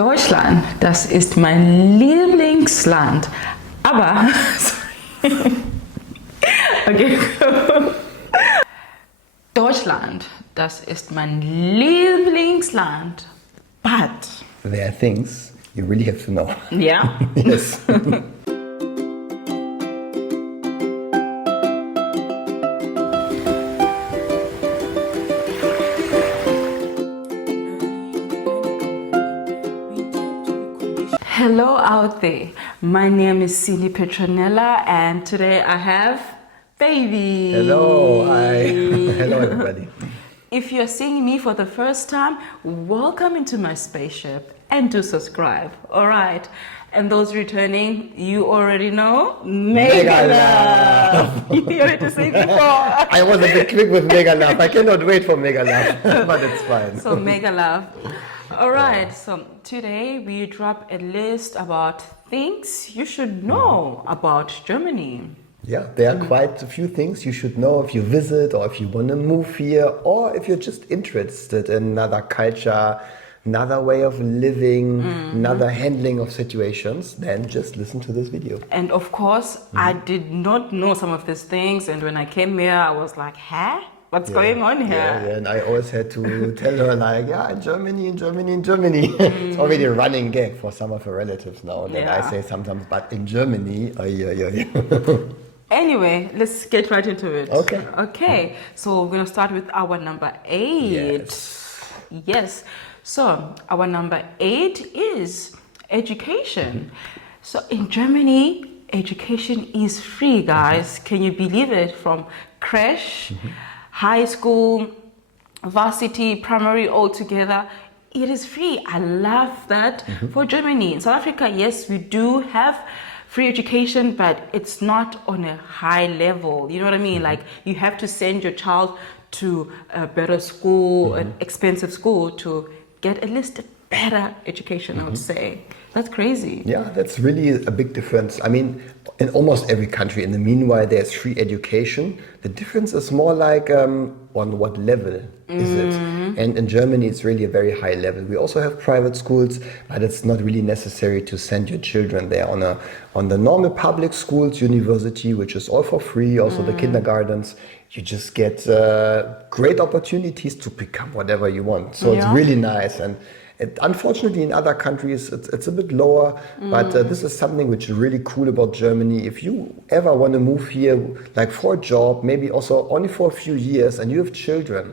Deutschland, das ist mein Lieblingsland. Aber, okay. Deutschland, das ist mein Lieblingsland. But there are things you really have to know. Yeah. Yes. Hello out there. My name is Cindy Petronella, and today I have baby. Hello, hi. Hello, everybody. If you're seeing me for the first time, welcome into my spaceship and do subscribe. All right. And those returning, you already know, Mega Love. You heard to say before. I was a bit quick with Mega Love. I cannot wait for Mega Love, but it's fine. So Mega Love. All right. So today we drop a list about things you should know about Germany. Yeah, there are quite a few things you should know if you visit or if you want to move here or if you're just interested in another culture, another way of living, another handling of situations, then just listen to this video. And of course, I did not know some of these things. And when I came here, I was like, huh? What's going on here? Yeah, and I always had to tell her like, yeah, in Germany. It's already a running gag for some of her relatives now. And then I say sometimes, but in Germany, Anyway, let's get right into it. Okay. Okay, so we're going to start with our number 8. Yes. So our number 8 is education. So in Germany, education is free, guys. Can you believe it? From creche, high school, varsity, primary, all together. It is free. I love that for Germany. In South Africa, yes, we do have free education, but it's not on a high level. You know what I mean? Like, you have to send your child to a better school, an expensive school, to get at least a better education, I would say. That's crazy. Yeah, that's really a big difference. I mean, in almost every country, in the meanwhile, there's free education. The difference is more like on what level is it? And in Germany, it's really a very high level. We also have private schools, but it's not really necessary to send your children there. On the normal public schools, university, which is all for free, also the kindergartens, you just get great opportunities to become whatever you want. So it's really nice. And unfortunately, in other countries, it's a bit lower, but this is something which is really cool about Germany. If you ever want to move here, like for a job, maybe also only for a few years, and you have children,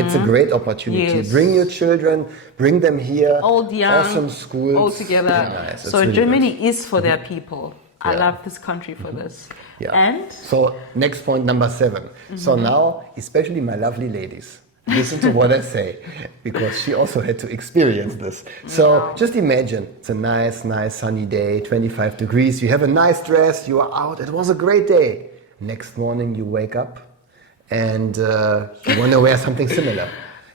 it's a great opportunity. Yes. Bring your children, bring them here. Old, young, awesome schools. all together. Nice. So really Germany good. is for their people. I love this country for this. Yeah. And? So next point, number 7. So now, especially my lovely ladies, listen to what I say, because she also had to experience this. So just imagine, it's a nice sunny day, 25 degrees, you have a nice dress, you are out, it was a great day. Next morning you wake up and you want to wear something similar.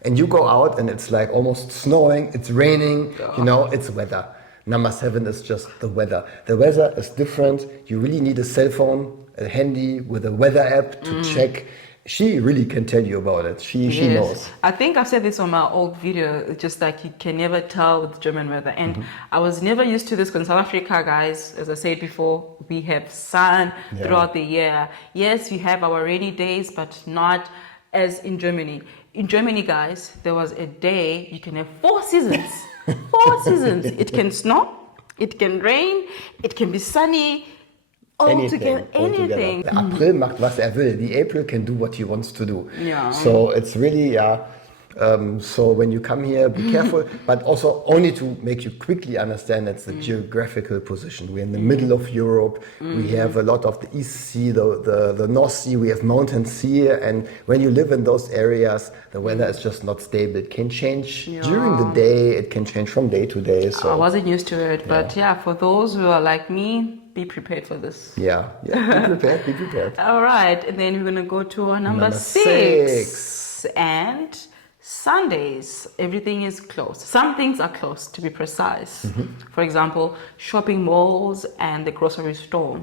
And you go out and it's like almost snowing, it's raining, you know, it's weather. Number 7 is just the weather. The weather is different. You really need a cell phone, a handy with a weather app to check. She really can tell you about it. She knows. I think I've said this on my old video, just like you can never tell with German weather. And I was never used to this because in South Africa, guys, as I said before, we have sun throughout the year. Yes, we have our rainy days, but not as in Germany. In Germany, guys, there was a day you can have 4 seasons. 4 seasons. It can snow, it can rain, it can be sunny. Anything. The April macht was will. The April can do what he wants to do. Yeah. So it's really, so when you come here, be careful, but also only to make you quickly understand it's the geographical position. We're in the middle of Europe. We have a lot of the East Sea, the North Sea, we have mountains here. And when you live in those areas, the weather is just not stable. It can change during the day. It can change from day to day. So I wasn't used to it, but for those who are like me, be prepared for this. Yeah, be prepared. All right, and then we're going to go to our number 6. And Sundays, everything is closed. Some things are closed, to be precise. For example, shopping malls and the grocery store.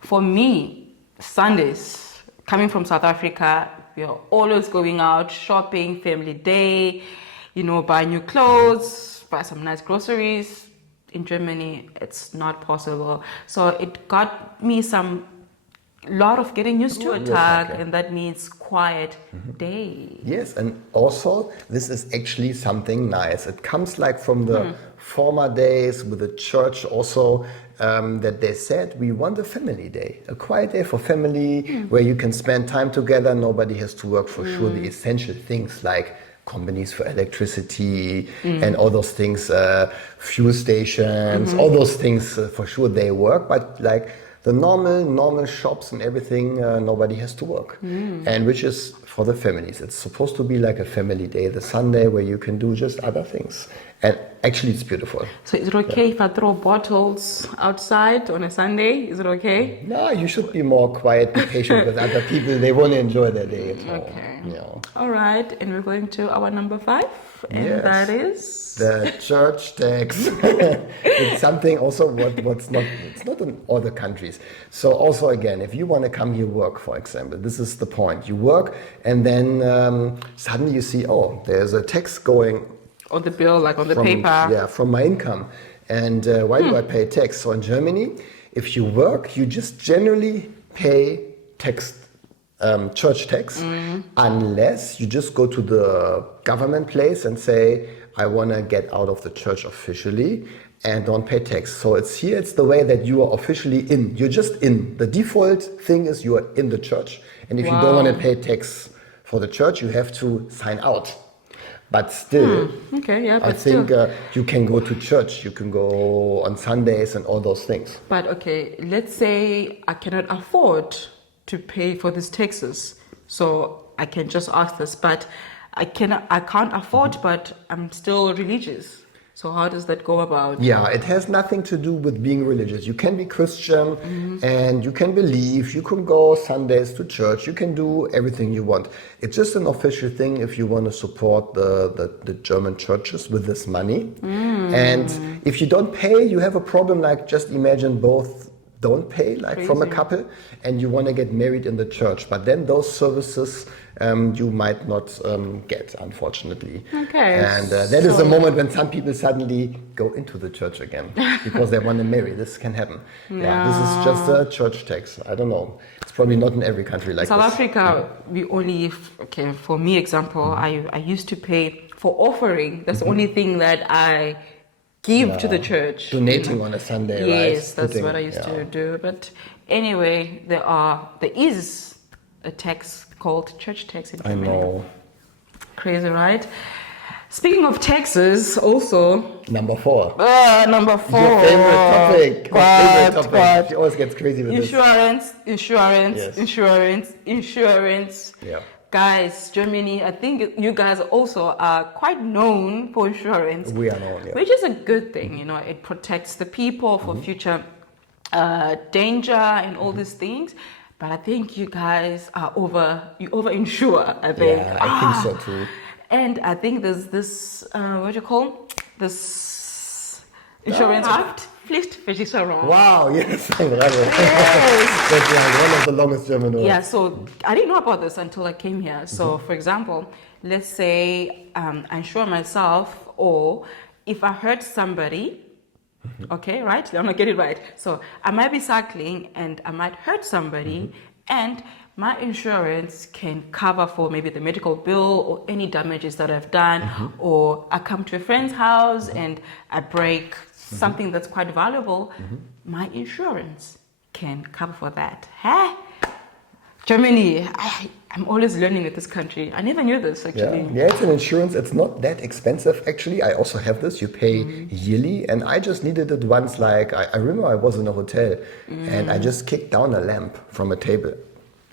For me, Sundays, coming from South Africa, we are always going out, shopping, family day, you know, buy new clothes, buy some nice groceries. In Germany, it's not possible. So it got me some lot of getting used to a tag, and that means quiet day. Yes, and also this is actually something nice. It comes like from the former days with the church also, that they said we want a family day, a quiet day for family where you can spend time together. Nobody has to work for sure. The essential things like companies for electricity and all those things, fuel stations, all those things for sure they work, but like the normal shops and everything, nobody has to work. And which is for the families. It's supposed to be like a family day, the Sunday where you can do just other things. And actually it's beautiful. So is it okay if I throw bottles outside on a Sunday? Is it okay? No, you should be more quiet, be patient with other people. They want to enjoy their day at home. Okay. Yeah. All right, and we're going to our number 5, and Yes. that is The church tax. It's something also what's not, it's not in all the countries. So also again, if you want to come here work, for example, this is the point. You work and then suddenly you see, oh, there's a tax going on the bill, like on the from, paper. yeah, from my income. And why do I pay tax? So in Germany, if you work, you just generally pay tax, church tax, unless you just go to the government place and say, I want to get out of the church officially and don't pay tax. So it's the way that you are officially in. You're just in. The default thing is you are in the church. And if you don't want to pay tax for the church, you have to sign out. But still, Okay, yeah, but I think you can go to church, you can go on Sundays and all those things. But okay, let's say I cannot afford to pay for these taxes, so I can just ask this. But I can't afford, but I'm still religious. So how does that go about? Yeah, it has nothing to do with being religious. You can be Christian and you can believe, you can go Sundays to church, you can do everything you want. It's just an official thing if you want to support the German churches with this money. And if you don't pay, you have a problem, like just imagine both don't pay, like from a couple, and you want to get married in the church. But then those services you might not get, unfortunately. Okay. And that is the moment when some people suddenly go into the church again because they want to marry. This can happen. Yeah, this is just a church tax. I don't know. It's probably not in every country like South this. Africa, we only, okay, for me example, I used to pay for offering. That's the only thing that I give to the church. Donating on a Sunday, right? Yes, that's what I used to do. But anyway, there is a tax called church tax in I Germany. know. Crazy, right? Speaking of taxes, also Number 4. number 4. Your favorite topic. My favorite topic. What? She always gets crazy with Insurance. Yes. Yeah. Guys, Germany, I think you guys also are quite known for insurance. We are known, yeah. Which is a good thing, you know, it protects the people for future danger and all these things. But I think you guys are over-insure, I think. Yeah, I think so too. And I think there's this, what do you call? This insurance Pflichtversicherung. Wow, yes. Yes. That's like one of the longest German words. Yeah, so I didn't know about this until I came here. So, for example, let's say I insure myself, or if I hurt somebody, okay, right? I'm not getting it right. So I might be cycling and I might hurt somebody, and my insurance can cover for maybe the medical bill or any damages that I've done, or I come to a friend's house and I break something that's quite valuable. My insurance can cover for that. Huh? Germany, I'm always learning with this country. I never knew this actually. Yeah, it's an insurance. It's not that expensive actually. I also have this. You pay yearly, and I just needed it once. Like I remember I was in a hotel and I just kicked down a lamp from a table.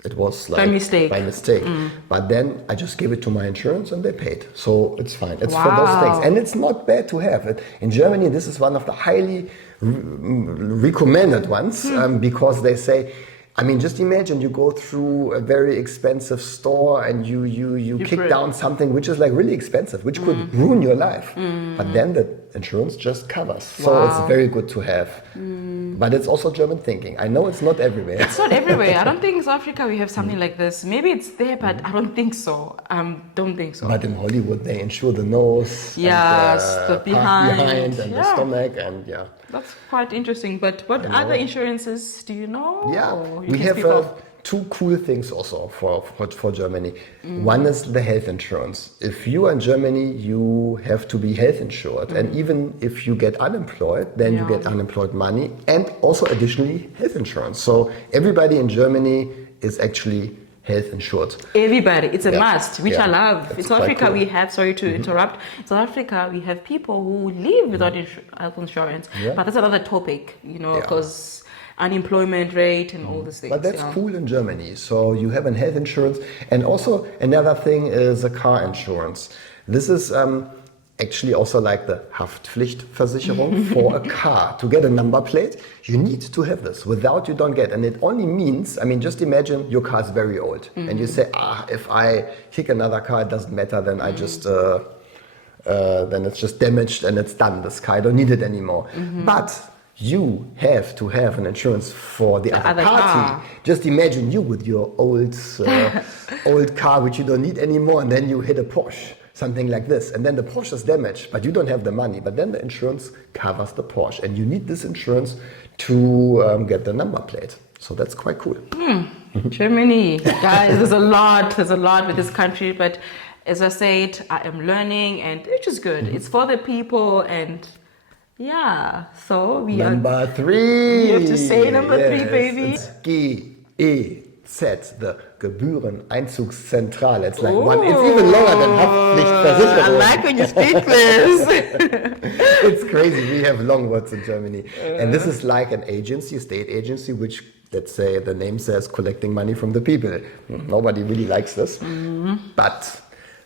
It was like by mistake. But then I just gave it to my insurance and they paid. So it's fine. It's for those things. And it's not bad to have it. In Germany, this is one of the highly recommended ones because they say I mean, just imagine you go through a very expensive store and you kick down something which is like really expensive, which could ruin your life. But then the insurance just covers. So it's very good to have. But it's also German thinking. I know it's not everywhere. It's not everywhere. I don't think in South Africa we have something like this. Maybe it's there, but I don't think so. Don't think so. But in Hollywood, they insure the nose, yes, and the behind and the stomach, and That's quite interesting. But what other insurances do you know? Yeah, Or you we can have speak of? two cool things also for Germany. One is the health insurance. If you are in Germany, you have to be health insured. And even if you get unemployed, then you get unemployed money and also additionally health insurance. So everybody in Germany is actually health insured. Everybody, it's a must, which I love. That's In South Africa, cool. we have, sorry to interrupt, in South Africa, we have people who live without health insurance. Yeah. But that's another topic, because unemployment rate and all these things. But that's cool in Germany. So you have a health insurance. And also another thing is a car insurance. This is actually also like the Haftpflichtversicherung for a car. To get a number plate, you need to have this. Without, you don't get. And it only means, I mean, just imagine your car is very old. And you say, if I kick another car, it doesn't matter. Then I just... then it's just damaged and it's done. This car, I don't need it anymore. But you have to have an insurance for the other party. car. Just imagine you with your old car, which you don't need anymore, and then you hit a Porsche, something like this, and then the Porsche is damaged, but you don't have the money. But then the insurance covers the Porsche, and you need this insurance to get the number plate. So that's quite cool. Germany, guys, there's a lot with this country, but as I said, I am learning, and which is good. It's for the people, and so we Number 3. You have to say number 3, baby. It's GEZ, the Gebühreneinzugszentrale. It's like one. It's even longer than Haftpflichtversicherung. I like when you speak this. It's crazy. We have long words in Germany. And this is like an agency, a state agency, which, let's say, the name says collecting money from the people. Nobody really likes this. But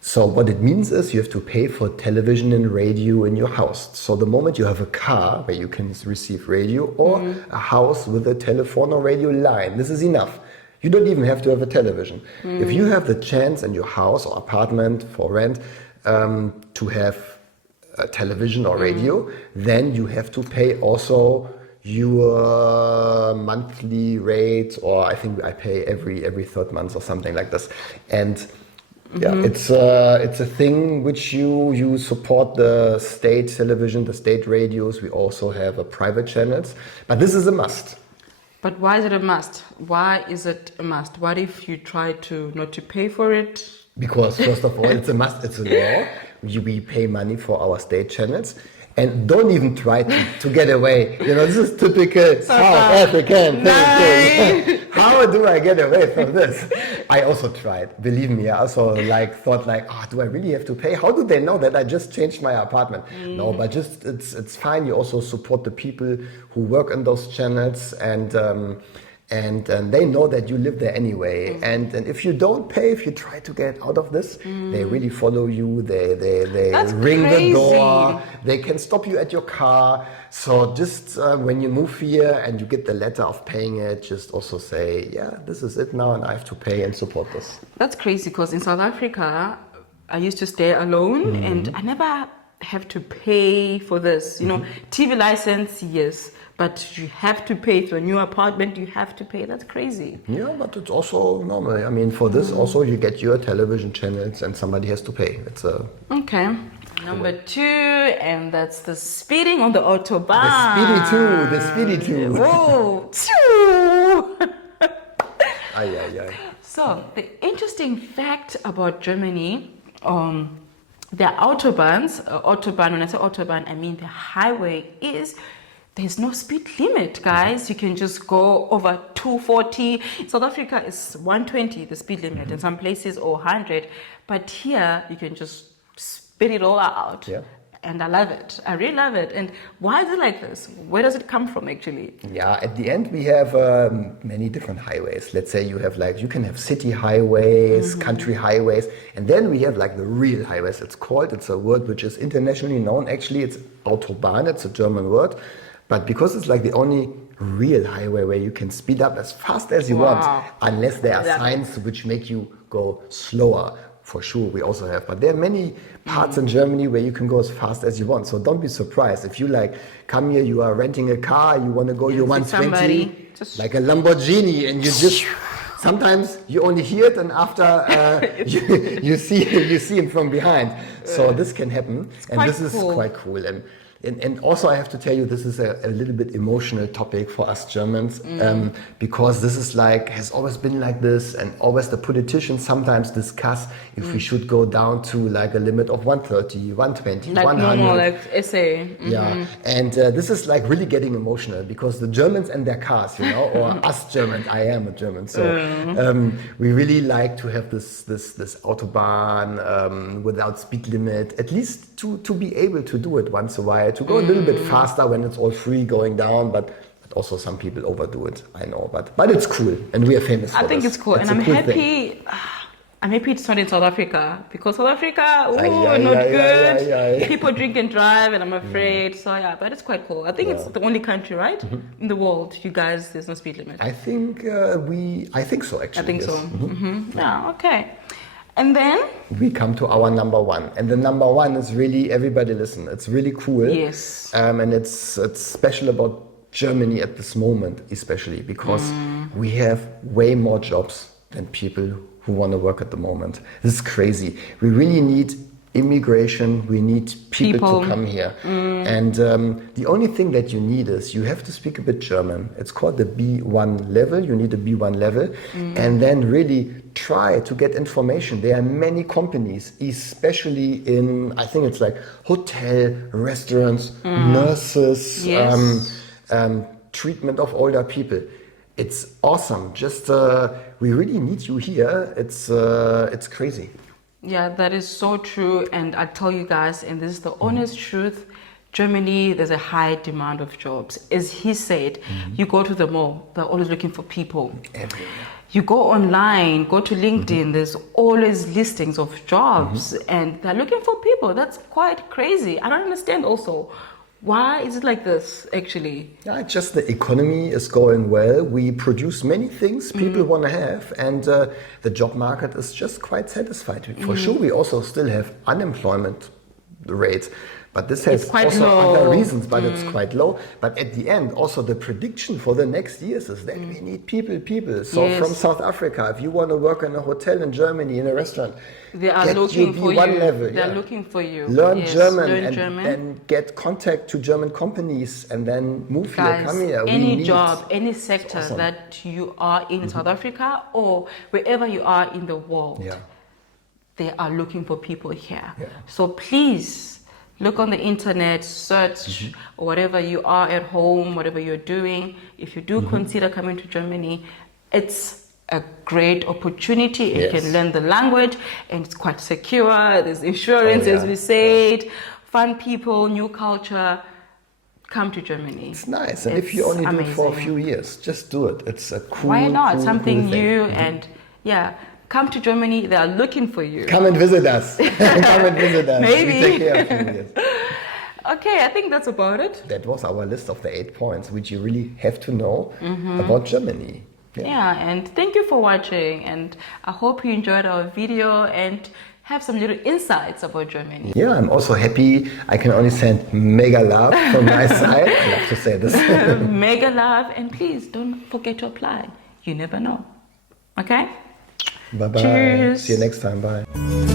so what it means is you have to pay for television and radio in your house. So the moment you have a car where you can receive radio or a house with a telephone or radio line, this is enough. You don't even have to have a television. If you have the chance in your house or apartment for rent to have a television or radio, then you have to pay also your monthly rate, or I think I pay every third month or something like this. And it's a thing which you support the state television, the state radios. We also have a private channels, but this is a must. But why is it a must? Why is it a must? What if you try to not to pay for it? Because first of all, it's a must. It's a law. We pay money for our state channels. And don't even try to get away. This is typical South African thinking. How do I get away from this? I also tried. Believe me, I also thought do I really have to pay? How do they know that I just changed my apartment? No, but just it's fine. You also support the people who work in those channels, and they know that you live there anyway. And if you don't pay, if you try to get out of this, they really follow you. They ring the door. They can stop you at your car. So just when you move here and you get the letter of paying it, just also say, this is it now, and I have to pay and support this. That's crazy, because in South Africa, I used to stay alone, and I never have to pay for this. TV license, yes. But you have to pay for a new apartment. You have to pay. That's crazy. Yeah, but it's also normal. I mean, for this also you get your television channels, and somebody has to pay. It's a okay. Number 2, and that's the speeding on the Autobahn. The speedy two. Whoa, 2. Aye. So the interesting fact about Germany, the Autobahns. Autobahn. When I say Autobahn, I mean the highway is. There's no speed limit, guys. You can just go over 240. South Africa is 120, the speed limit, in some places, or 100. But here, you can just spit it all out. Yeah. And I love it. I really love it. And why is it like this? Where does it come from, actually? Yeah, at the end, we have many different highways. Let's say you can have city highways, country highways, and then we have the real highways. It's a word which is internationally known. Actually, it's Autobahn. It's a German word. But because it's the only real highway where you can speed up as fast as you want, unless there are signs which make you go slower. For sure, we also have, but there are many parts in Germany where you can go as fast as you want. So don't be surprised if you like come here, you are renting a car, you want to go, you're 120, like a Lamborghini, and you just sometimes you only hear it, and after you see him from behind. So this can happen, and this is quite cool. And also I have to tell you, this is a little bit emotional topic for us Germans, because this is like, has always been like this, and always the politicians sometimes discuss if we should go down to like a limit of 130, 120, like 100. Normal, like essay. Yeah, and this is like really getting emotional, because the Germans and their cars, you know, or us Germans, I am a German, so we really like to have this Autobahn without speed limit, at least to be able to do it once a while, to go a little bit faster when it's all free going down, but also some people overdo it, I know, but it's cool, and we are famous for I think this. it's cool, and I'm happy. I'm happy it's not in South Africa, because South Africa, not good. People drink and drive, and I'm afraid. So yeah, but it's quite cool. I think it's the only country, right, in the world, you guys, there's no speed limit. I think so, actually. I think so. Yeah, okay. And then we come to our number one, and the number one is really, everybody listen, it's really cool. Yes. And it's special about Germany at this moment, especially because we have way more jobs than people who want to work at the moment. This is crazy. We really need immigration, we need people to come here. And the only thing that you need is you have to speak a bit German. It's called the B1 level. You need a B1 level. And then really try to get information. There are many companies, especially in, I think it's like hotel, restaurants, nurses, treatment of older people. It's awesome. Just we really need you here. It's crazy. Yeah, that is so true. And I tell you guys, and this is the honest truth, Germany, there's a high demand of jobs. As he said, you go to the mall, they're always looking for people. Everywhere. You go online, go to LinkedIn, there's always listings of jobs, and they're looking for people. That's quite crazy. I don't understand also. Why is it like this, actually? Yeah, just the economy is going well. We produce many things people want to have, and the job market is just quite satisfied. For sure, we also still have unemployment rate, but this has also other reasons, but it's quite low. But at the end, also the prediction for the next years is that we need people. So from South Africa, if you want to work in a hotel in Germany, in a restaurant, they are looking for you. Level, They're looking for you. Learn German, and get contact to German companies, and then move here, come here. Any job, any sector that you are in South Africa or wherever you are in the world, they are looking for people here. So please look on the internet, search, or whatever you are at home, whatever you're doing. If you do consider coming to Germany, it's a great opportunity. You can learn the language, and it's quite secure. There's insurance, as we said, fun people, new culture. Come to Germany. It's nice, and if you only do it for a few years, just do it. It's a cool, why not? Cool, something new, and come to Germany. They are looking for you. Come and visit us. Come and visit us. Maybe. We take care of you. Yes. Okay, I think that's about it. That was our list of the 8 points, which you really have to know about Germany. Yeah, and thank you for watching, and I hope you enjoyed our video and have some little insights about Germany. Yeah, I'm also happy. I can only send mega love from my side. I love to say this. Mega love, and please don't forget to apply. You never know. Okay? Bye-bye. Cheers. See you next time. Bye.